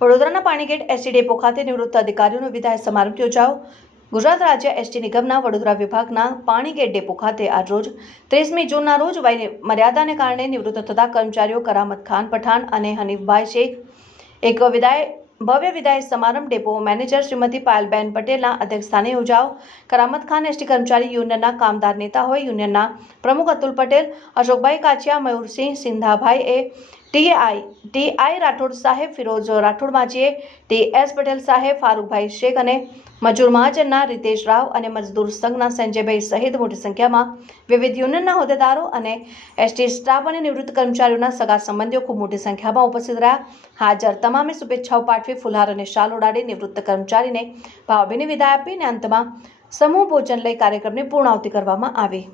વડોદરાના Panigate ST depot ખાતે નિવૃત્ત અધિકારીઓનો વિદાય સમારંભ યોજાયો. ગુજરાત રાજ્ય એસટી નિગમના વડોદરા વિભાગના પાણીગેટ ડેપો ખાતે આજરોજ ત્રીસમી જૂનના રોજ વય મર્યાદાને કારણે નિવૃત્ત થતા કર્મચારીઓ કરામત ખાન પઠાણ અને હનીફભાઈ શેખ. એક વિદાય, ભવ્ય વિદાય સમારંભ ડેપો મેનેજર શ્રીમતી પાયલબેન પટેલના અધ્યક્ષસ્થાને યોજાયો. કરામત ખાન એસટી કર્મચારી યુનિયનના કામદાર નેતા હોય. યુનિયનના પ્રમુખ અતુલ પટેલ, અશોકભાઈ કાચિયા મયુરસિંહ સિંધાભાઈ એ ટીઆઈ ટીઆઈ રાઠોડ સાહેબ ફિરોજ રાઠોડ માજીએ ટી એસ પટેલ સાહેબ, ફારૂકભાઈ શેખ અને મજૂર મહાજનના રીતેશ રાવ અને મજદૂર સંઘના સંજયભાઈ સહિત મોટી સંખ્યામાં વિવિધ યુનિયનના હોદ્દેદારો અને એસટી સ્ટાફ અને નિવૃત્ત કર્મચારીઓના સગા સંબંધીઓ ખૂબ મોટી સંખ્યામાં ઉપસ્થિત રહ્યા. હાજર તમામે શુભેચ્છાઓ પાઠવી ફુલહાર અને શાલ ઉડાડી નિવૃત્ત કર્મચારીને ભાવભીની વિદાય આપી અને અંતમાં સમૂહ ભોજન લઈ કાર્યક્રમની પૂર્ણાહુતિ કરવામાં આવી.